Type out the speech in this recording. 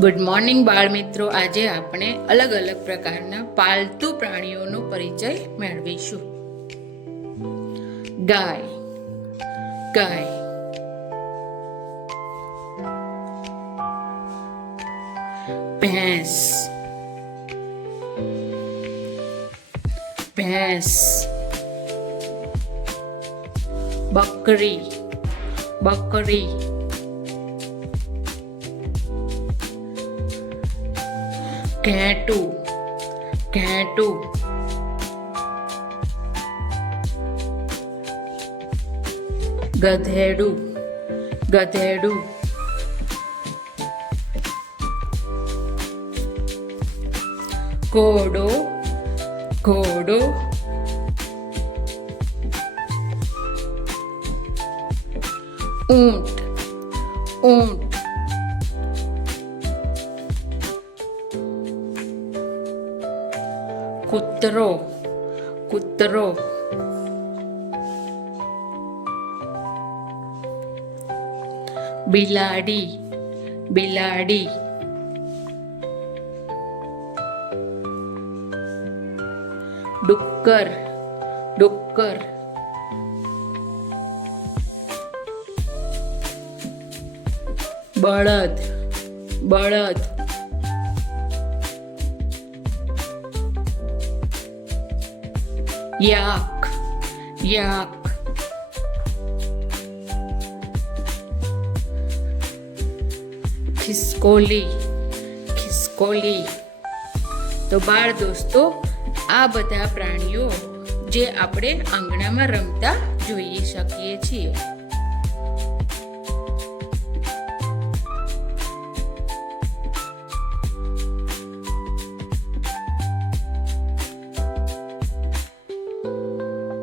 Good morning બાળ મિત્રો. આજે આપણે અલગ અલગ પ્રકારના પાલતુ પ્રાણીઓનો પરિચય મેળવીશું. ગાય, ગાય. ભેંસ, ભેંસ. બકરી, બકરી. ઘેટું, ઘેટું. ગધેડું, ગધેડું. ઘોડો, ઘોડો. ઊંટ, ઊંટ. કૂતરો, કૂતરો. બિલાડી, બિલાડી. ડુક્કર, ડુક્કર. બળદ, બળદ. યાક, યાક. ખિસકોલી, ખિસકોલી. તો બાળ દોસ્તો, આ બધા પ્રાણીઓ જે આપણે આંગણામાં રમતા જોઈ શકીએ છીએ.